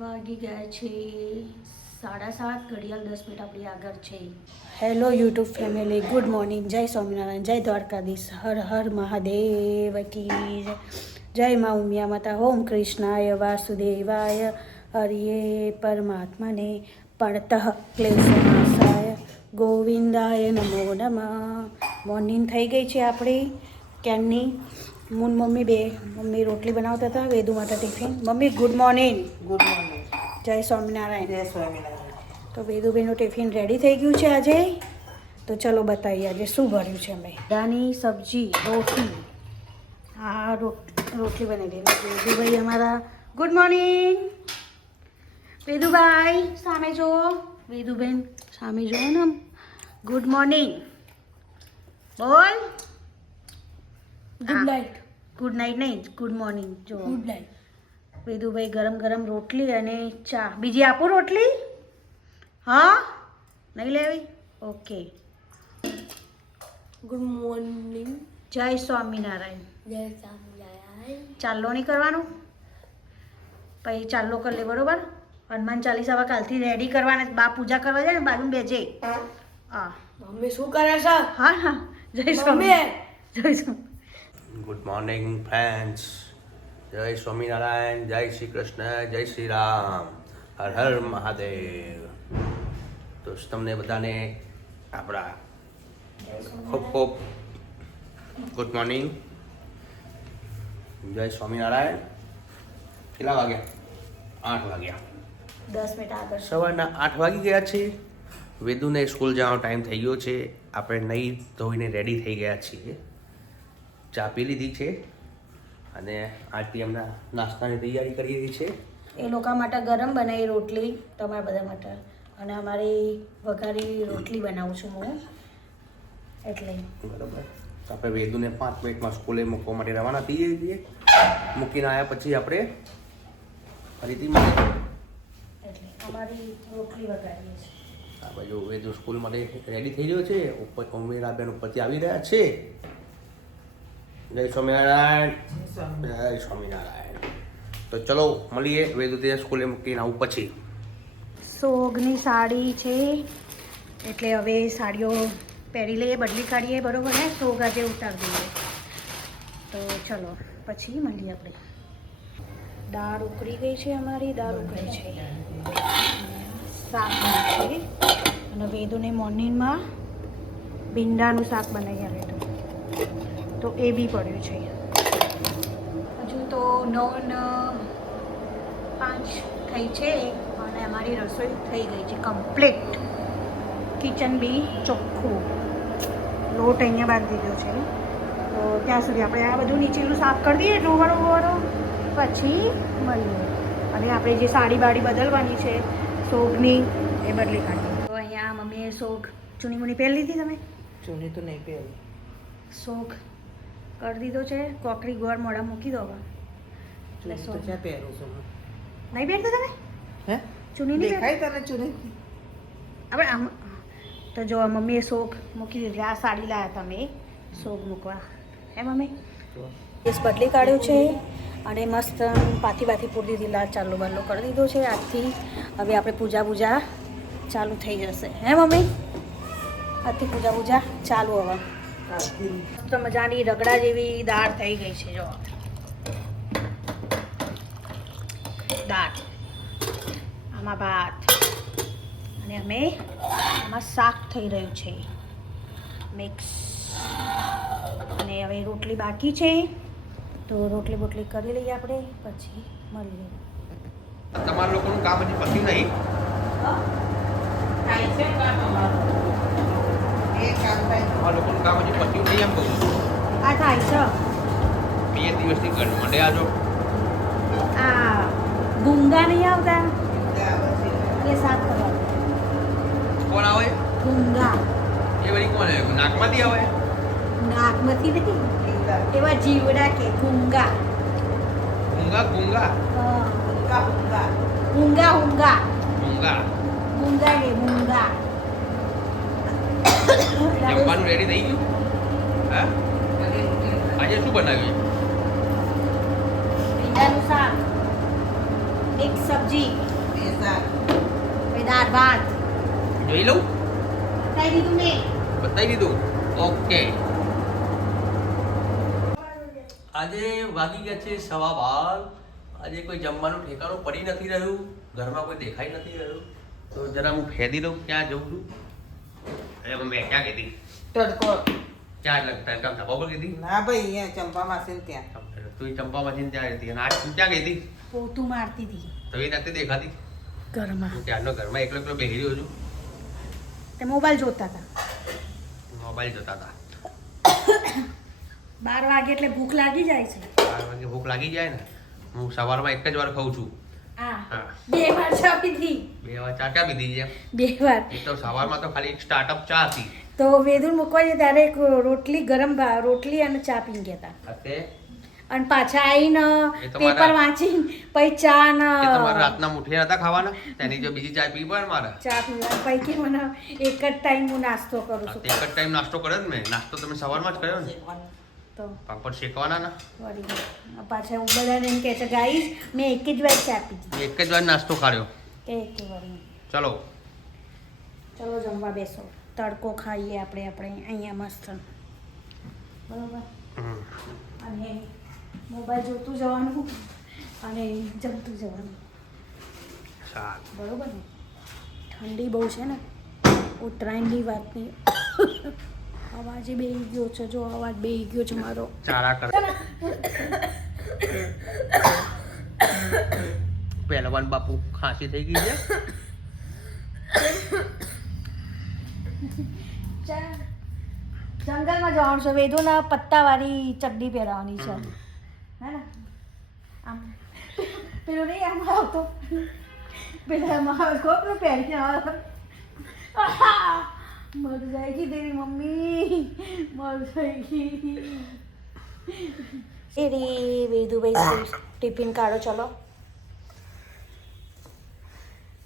વાગી ગયા છે 7:30 ઘડિયાળ 10 મિનિટ આપણી આગળ છે. Hello YouTube family, good morning, જય સ્વામિનારાયણ, જય દ્વારકાધીશ, હર હર મહાદેવ કી જય. જય મા ઉમિયા માતા, ઓમ કૃષ્ણાય વાસુદેવાય હરિયે પરમાત્મને પડતઃ ક્લેશનાશાય ગોવિંદાય નમો નમઃ. મોર્નિંગ થઈ ગઈ છે આપણી ક્યારની. મૂન મમ્મી રોટલી બનાવતા હતા વેદુ માટે tiffin. Mummy good morning. Good morning. જય સ્વામિનારાયણ. જય સ્વામિનારાયણ. તો વેદુભાઈનું ટિફિન રેડી થઈ ગયું છે આજે. તો ચલો બતાવીએ આજે શું ભર્યું છે અમે. દાની સબ્જી, રોટલી. હા રોટલી બનાવી દે વેદુભાઈ અમારા. ગુડ મોર્નિંગ વેદુભાઈ, સામે જુઓ. વેદુબેન સામે જુઓ ને. ગુડ મોર્નિંગ બોલ. Good night. ગુડ નાઇટ નહીં, ગુડ મોર્નિંગ. જો ગુડ નાઇટ. વેદુભાઈ ગરમ ગરમ રોટલી અને ચા. બીજી આપું રોટલી? હા, નહીં લેવી? ઓકે. Good morning. જય સ્વામિનારાયણ. જય સ્વામિનારાયણ. ચાલ્લો નહીં કરવાનું? પછી ચાલ્લો કરી લે, બરોબર? હનુમાન ચાલીસા હવે કાલથી રેડી કરવાના. બા પૂજા કરવા જાય ને બાજુ બેજે. હા મમ્મી શું કરે છે? હા હા, જય સ્વામિનારાયણ. જય સ્વામિનારાયણ. Good morning friends. જય સ્વામિનારાયણ, જય શ્રી કૃષ્ણ, જય શ્રી રામ, હર હર મહાદેવ. તો તમને બધાને આપણા ખૂબ ખૂબ ગુડ મોર્નિંગ. જય સ્વામિનારાયણ. કેટલા વાગ્યા? 8 વાગ્યા. 10 મિનિટ આગળ. સવારના 8 વાગી ગયા છે. વેદુને સ્કૂલ જવાનો ટાઈમ થઈ ગયો છે. આપણે નહીં ધોઈને રેડી થઈ ગયા છીએ. ચા પી લીધી છે અને આરતી હમણાં નાસ્તાની તૈયારી કરી રહી છે. એ લોકો માટે ગરમ બનાવી રોટલી, તમારા બધા માટે. અને અમારી વઘારી રોટલી બનાવું છું હું, એટલે બરાબર. તો આપણે વેદુને 5 મિનિટમાં સ્કૂલે મૂકવા માટે રવાના થઈએ છીએ. મૂકીને આવ્યા પછી આપણે ફરીથી મળીએ. એટલે અમારી રોટલી વઘારીએ છીએ. આ બાજુ વેદુ સ્કૂલ માટે રેડી થઈ રહ્યો છે. ઉપર ઉમેરાબેન ઉપરથી આવી રહ્યા છે. જય સ્વામિનારાયણ. જય સ્વામિનારાયણ. તો ચલો મળીએ વેદુ તે સ્કૂલે મૂકીને આવું પછી. સોગની સાડી છે એટલે હવે સાડીઓ પહેરી લઈએ, બદલી કાઢીએ, બરોબર ને? સોગ આજે ઉતારી દઈએ. તો ચલો પછી મળીએ આપણે. દાળ ઉકળી ગઈ છે અમારી, દાળ ઉકળી છે, શાક છે. અને વેદુને મોર્નિંગમાં ભીંડાનું શાક બનાવી આવેલું, તો એ બી પડ્યું છે. હજુ તો 9:05 થઈ છે અને અમારી રસોઈ થઈ ગઈ છે કમ્પ્લીટ. કિચન બી ચોખ્ખું. લોટ અહીંયા બાંધી દીધો છે. તો ત્યાં સુધી આપણે આ બધું નીચેનું સાફ કરી દઈએ, ડ્રોવરો વોવરો, પછી મળીએ. અને આપણે જે સાડી બાડી બદલવાની છે સોગની, એ બદલી કાઢીએ. તો અહીંયા મમ્મીએ સોગ ચૂની મૂની પહેરી લીધી. તમે ચૂની તો નહીં પહેરી. સોગ કરી દીધો છે. કોકરી ગોળ મોઢા મૂકી દો. એટલે ચૂની તો ક્યાં પહેરું છું હું? નહીં પહેરતા તમે? હે? ચૂની નહીં દેખાય તને ચૂની? આપણે આમ તો જો મમ્મીએ શોખ મૂકી દીધી. આ સાડી લાવ્યા તમે શોખ મૂકવા, હે મમ્મી? કેસ બદલી કાઢ્યું છે અને મસ્ત પાથી પૂરી દીધી. લાલ ચાલો બાલો કરી દીધો છે. આજથી હવે આપણે પૂજા ચાલુ થઈ જશે, હે મમ્મી? આજથી પૂજા ચાલુ. હવે તો મજાની રગડા જેવી દાળ થઈ ગઈ છે. જો દાળ, આમાં ભાત અને આમાં શાક થઈ રહ્યું છે મિક્સ. અને હવે રોટલી બાકી છે, તો રોટલી બોટલી કરી લઈએ આપણે, પછી મળીએ. તમારા લોકોનું કામ હજી પત્યું નહીં? થાય છે કામ અમારું. એ કામ થાય. તમારા લોકોનું કામ હજી પત્યું નહીં એમ કહું છું. આ થાય છે 2 દિવસથી ઘર મંડ્યા છો. આ ગુંગા નહીં આવતા એ સાફ કરવા. કોણ આવે? ગુંગા. એ વળી કોણ આવે? નાકમાંથી આવે? નાકમાંથી નહીં, એવા જીવડા કે ગુંગા. ગુંગા ગુંગા ગુંગા ગુંગા ગુંગા ગુંગા ને ગુંગા. જમવાનું રેડી થઈ ગયું? હા, આજે શું બનાવ્યું? ભીંડાનું શાક, મિક્સ સબ્જી, બે શાક. પછી દાળ ભાત. જોઈ લઉં, બતાવી દીધું મેં. બતાવી દીધું. ઓકે, આજે વાગી ગયા છે 12:15. આજે કોઈ જમવાનું ઠેકાણું પડી નથી રહ્યું, ઘરમાં કોઈ દેખાઈ નથી રહ્યું. તો જરા હું ફેદી લઉં ક્યાં જઉં છું. અરે મેં ક્યાં કીધી, તડકો. ક્યાં લગતા કામ ધબા પર કીધી. ના ભાઈ, અહીંયા ચંપા માસીને ત્યાં. તું ચંપા મચીને ત્યાં રહેતી અને આજ તું ક્યાં ગઈ હતી? પોતું મારતી હતી તો એ નથી દેખાતી. ઘરમાં. હું ત્યારનો ઘરમાં એકલો એકલો બેસી રહ્યો છું, તે મોબાઈલ જોતા હતા. મોબાઈલ જોતા હતા. 12 વાગે એટલે ભૂખ લાગી જાય છે. 12 વાગે ભૂખ લાગી જાય ને. હું સવારમાં એક જ વાર ખાઉં છું. હા, હા. 2 વાર ચા પીધી. 2 વાર ચા પીધી છે. 2 વાર. એ તો સવારમાં તો ખાલી એક સ્ટાર્ટઅપ ચા હતી. તો વેદુર મૂકવા જાય ત્યારે એક રોટલી ગરમ રોટલી અને ચા પીને ગયા હતા. અત્યારે અને પાછા આવીને એ તો પેપર મારા- વાંચીને પછી ચા ને એ તો મારે રાતના મુઠિયા નતા ખાવાના, તેની જો બીજી ચા પીવી પડે મારે. ચા પીવા પૈકી મને એક જ ટાઈમ હું નાસ્તો કરું આ છું. તો એક જ ટાઈમ નાસ્તો કર્યો ને મેં. નાસ્તો તમે સવારમાં જ કર્યો ને. તો પાપડ શેકવાના ના. વળી પાછા હું બધાને એમ કહે છે ગાઈસ મેં એક જ વાર ચા પીધી. મેં એક જ વાર નાસ્તો ખાયો. કે વળી ચલો ચલો જમવા બેસો. તડકો ખાઈએ આપણે અહીંયા મસ્ત બરોબર. હમ. અને મોબાઈલ જોતું જવાનું અને જમતું જવાનું સારું. બરોબર ને. ઠંડી બહુ છે ને, ઉત્તરાયણની વાતની અવાજે બેહી ગયો છે. જો અવાજ બેહી ગયો છે મારો. ચારા કર. પહેલવાન બાપુ ખાંસી થઈ ગઈ છે. જંગલમાં જવાનું છે. વેદોના પત્તાવાળી ચડ્ડી પહેરવાની છે. હે ને આમ પેલો નહીં આમ આવતો, પેલા આમાં આવતો પેલો પહેરીને આવતો. મર જાયગી તેરી મમ્મી, મર જાયગી. એ રે વેદુભાઈ ટિફિન કાઢો. ચલો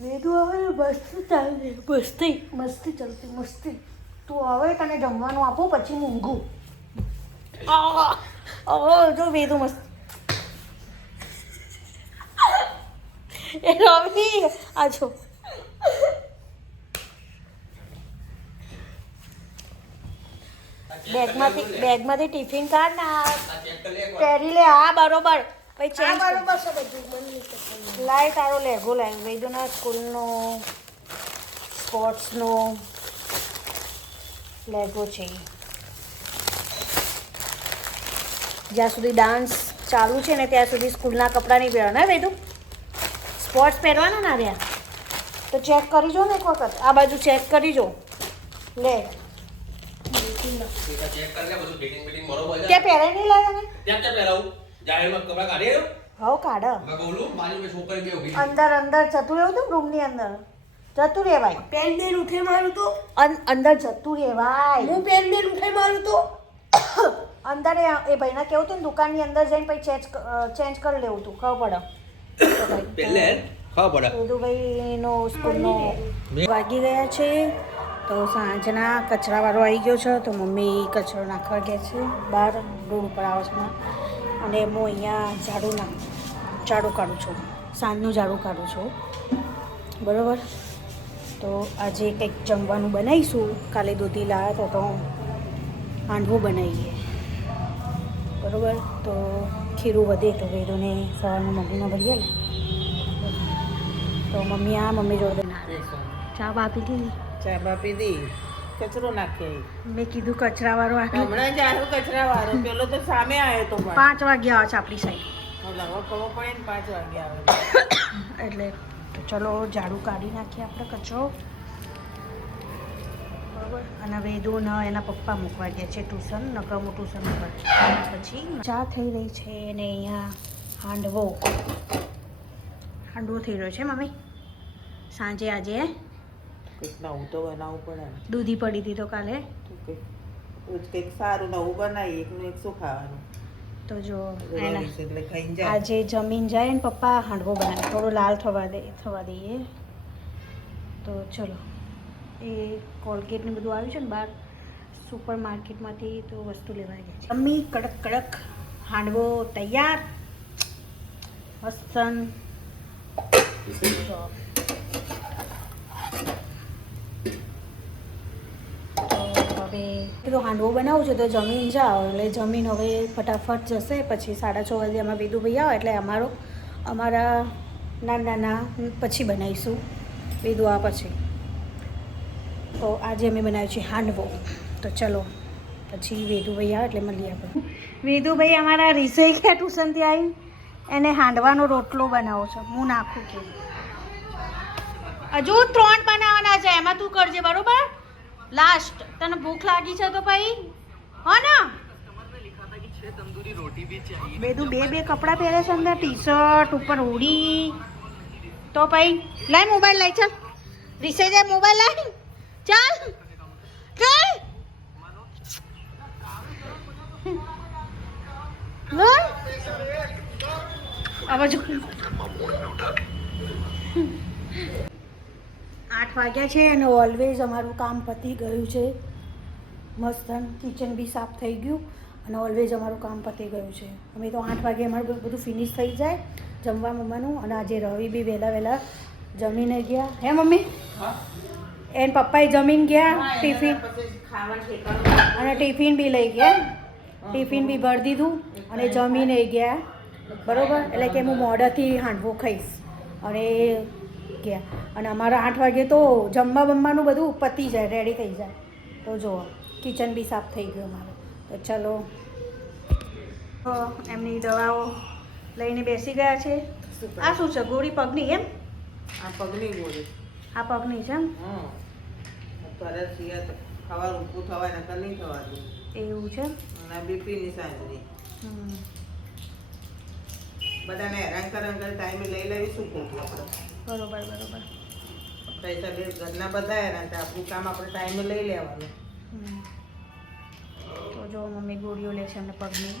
વેદુ હવે મસ્તી ચાલે, મસ્તી મસ્તી ચાલતી મસ્તી. તું હવે તને જમવાનું આપું પછી ઊંઘું. જો વેદુ મસ્ત. એ રવિ આજો બેગમાંથી ટિફિન કાઢ ના પહેરી લે. હા બરોબર. પછી ચેન્જ બરોબર છે બધું. લાય તારો લેગો લાય. વેદુના સ્કૂલનો સ્પોર્ટ્સનો લેગો છે. જ્યાં સુધી ડાન્સ ચાલુ છે ને ત્યાં સુધી સ્કૂલના કપડાં નહીં પહેરવાના. વેદુ સ્પોર્ટ્સ પહેરવાના ના રહ્યા તો ચેક કરી જો ને એક વખત. આ બાજુ ચેક કરી જો. લે ત્યાં પહેરાય નહીં લાગે ને. ત્યાં ક્યાં પહેરાવું? જાહેરમાં કપડાં કાઢી આવ્યો? હવ કાઢ. મેં બોલું બાજુ મેં છોકરી બે ઊભી છે. અંદર જતું રહેવું તું. રૂમની અંદર જતું રહેવાય. પેન બેન ઉઠે મારું તો અંદર જતું રહેવાય. હું પેન બેન ઉઠે મારું તો અંદર એ ભાઈને કેવું હતું ને દુકાનની અંદર જઈને પછી ચેન્જ કરી લેવું તું. ખબર પડે પહેલે ખબર પડે. વેદુભાઈનો સ્કૂલનો વાગી ગયા છે. તો સાંજના કચરાવાળો આવી ગયો છે. તો મમ્મી કચરો નાખવા ગયા છે બહાર રોડ ઉપર આવાસમાં. અને હું અહીંયા ઝાડુ કાઢું છું. સાંજનું ઝાડુ કાઢું છું. બરાબર. તો આજે કંઈક જમવાનું બનાવીશું. કાલે દૂધી લાવ્યા તો હાંડવું બનાવીએ. બરાબર. તો ખીરું વધે તો વેદોને સવારમાં મમ્મીમાં ભરીએ ને. તો મમ્મી જોડે ચા આપી દીધી. ચા બા પીધી, કચરો નાખે. મેં કીધું કચરાવાળો આગળ હમણાં જ આવ્યો કચરા વાળો. પેલો તો સામે આવ્યો તો પણ 5 વાગ્યા આવે છે આપણી સાઈડ. લગવા ખબર પડે ને 5 વાગે આવે. એટલે તો ચલો ઝાડુ કાઢી નાખીએ આપણે કચરો. બરાબર. અને વેદું ને એના પપ્પા મૂકવા ગયા છે ટ્યુશન. નકર હું ટ્યુશન મૂકવા પછી ચા થઈ રહી છે. અને અહીંયા હાંડવો થઈ રહ્યો છે મમ્મી. સાંજે આજે કંઈક નવું તો બનાવવું પડે ને. દૂધી પડી હતી તો કાલે. તો કંઈક સારું નવું બનાવીએ. એકનું એક શું ખાવાનું. તો જો રવિશ એટલે ખાઈને જાય. આજે જમીન જાય ને પપ્પા હાંડવો બનાવે. થોડો લાલ થવા દઈએ. તો ચલો એ કોલગેટ ને બધું આવ્યું છે ને બહાર સુપર માર્કેટમાંથી તો વસ્તુ લેવા ગયા છે. મમ્મી કડક હાંડવો તૈયાર. મસ્ત કીધું હાંડવો બનાવું છે તો જમીન જાઓ એટલે જમીન હવે ફટાફટ જશે પછી 6:30 વાગે અમે વેદુભાઈ આવે એટલે અમારા નાના પછી બનાવીશું વેદુ આ પછી તો આજે અમે બનાવ્યું છે હાંડવો તો ચલો પછી વેદુભાઈ આવે એટલે મળીએ આપણે વેદુભાઈ અમારા રીસાઈ ગયા ટ્યુશનથી આવીને એને હાંડવાનો રોટલો બનાવો છે હું નાખું કે હજુ 3 બનાવવાના છે એમાં તું કરજે બરોબર લાસ્ટ તને ભૂખ લાગી છે તો ભાઈ હો ને બેદુ બે કપડાં પહેરે છે અંદર ટી શર્ટ ઉપર હુડી તો ભાઈ લાય મોબાઈલ લાય ચાલ રીસાઈ જાય મોબાઈલ લાય ચાલ ચાલ હવે જો 8 વાગ્યા છે અને ઓલવેઝ અમારું કામ પતી ગયું છે મસ્ત કિચન બી સાફ થઈ ગયું અને ઓલવેઝ અમારું કામ પતી ગયું છે અમે તો 8 વાગે અમારું બધું ફિનિશ થઈ જાય જમવા મમ્માનું અને આજે રવિ બી વહેલા જમીને ગયા હે મમ્મી એને પપ્પાએ જમીન ગયા ટિફિન અને ટિફિન બી લઈ ગયા ટિફિન બી ભરી દીધું અને જમીને ગયા બરાબર એટલે કે હું મોડાથી હાંડવો ખાઈશ અને ગયા અને અમારા 8 વાગે તો જમવા બમવાનું બધું પતી જાય રેડી થઈ જાય તો જુઓ કિચન બી સાફ થઈ ગયું અમારું તો ચલો એમની દવાઓ લઈને બેસી ગયા છે આ શું છે ગોળી પગની એમ આ પગની ગોળી આ પગની છે એમ તરત ખવાર ઊભું થવાય નકર નહીં થવાતું એવું છે અને બીપીની સાંજની બધાને હેરાન કરે ટાઈમે લઈ લેવી શું ખોટું આપણે બરોબર પૈસા બે ઘરના બધા હેરાન થાય આપણું કામ આપણે ટાઈમે લઈ લેવાનું તો જો મમ્મી ગોળીઓ લે છે એમને પગની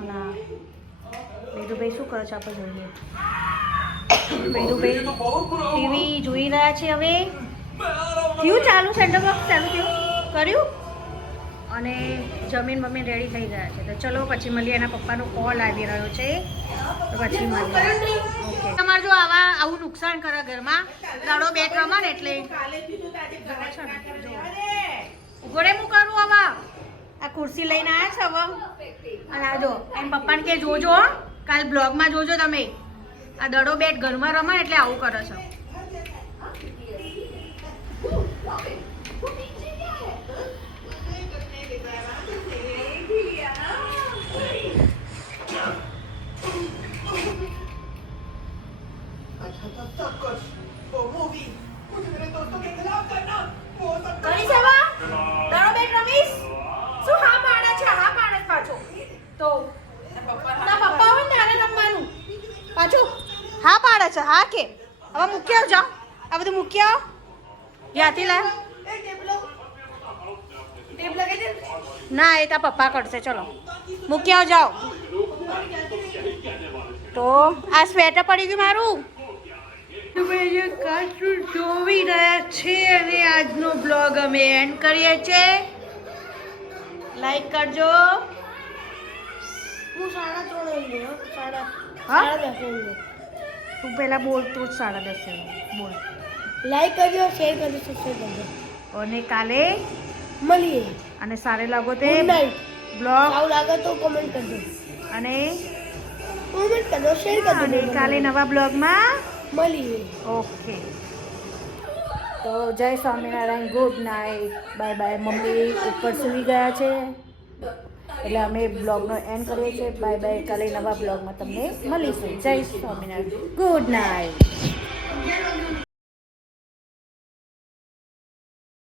અને વેદુભાઈ શું કરે છે આપણે જોઈએ વેદુભાઈ ટીવી જોઈ રહ્યા છે હવે થયું ચાલુ સેન્ટર બોક્સ ચાલુ થયું કર્યું અને જમીન મમ્મી રેડી થઈ ગયા છે તો ચલો પછી મળીએ એના પપ્પાનો કોલ આવી રહ્યો છે તો પછી મળીએ ઓકે તમારે જો આવું નુકસાન કરે ઘરમાં દાડો બેટ રમા ને એટલે ગોળે હું કરું હવે આ ખુરશી લઈને આવ્યા છે હવે અને આ જો એમ પપ્પાને કે જોજો કાલ બ્લોગમાં જોજો તમે આ દડો બેટ ઘરમાં રમે એટલે આવું કરે છે હા પાડે છે હા કે હવે મૂકી આવ જાઓ આ બધું મૂકી આવો જ્યાંથી લાવ ના એ તારા પપ્પા કરશે ચલો મૂકી આવ જાઓ તો આ સ્વેટર પડી ગયું મારું કાર્ટૂન જોઈ રહ્યા છે અને આજનો બ્લોગ અમે એન્ડ કરીએ છીએ લાઈક કરજો હું 3:30 હા 10:30 તું પહેલા બોલ તું જ 10:30 બોલ લાઈક કરજો શેર કરજો સબસ્ક્રાઇબ કરજો અને કાલે મળીએ અને સારે લાગો તે ગુડ નાઇટ બ્લોગ આવું લાગે તો કમેન્ટ કરજો અને શેર કરજો અને કાલે નવા બ્લોગમાં મળીએ ઓકે તો જય Swaminarayan good night bye bye mummy ઉપર સૂઈ ગયા છે એટલે અમે બ્લોગનો એન્ડ કરીએ છીએ બાય બાય કાલે નવા બ્લોગમાં તમને મળીશું જય સ્વામિનારાયણ ગુડ નાઇટ